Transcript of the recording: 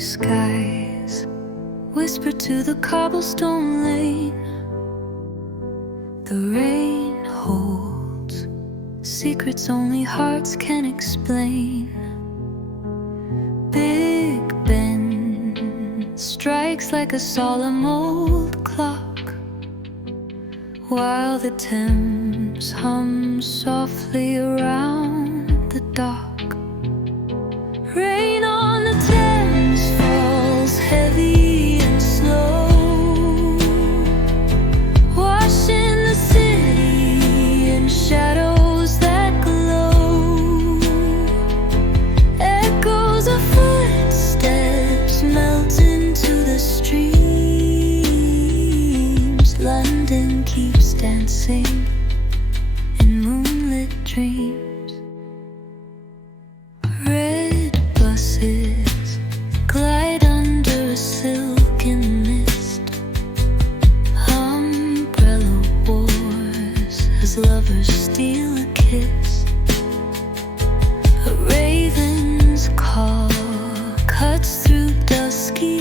skies whisper to the cobblestone lane. The rain holds secrets only hearts can explain. Big Ben strikes like a solemn old clock, while the Thames hums softly around the dock. Rain on the Thames falls heavy and slow, washing the city in shadows that glow. Echoes of footsteps melt into the streams. London keeps dancing in moonlit dreams. Glide under a silken mist. Umbrella wars as lovers steal a kiss. A raven's call cuts through dusky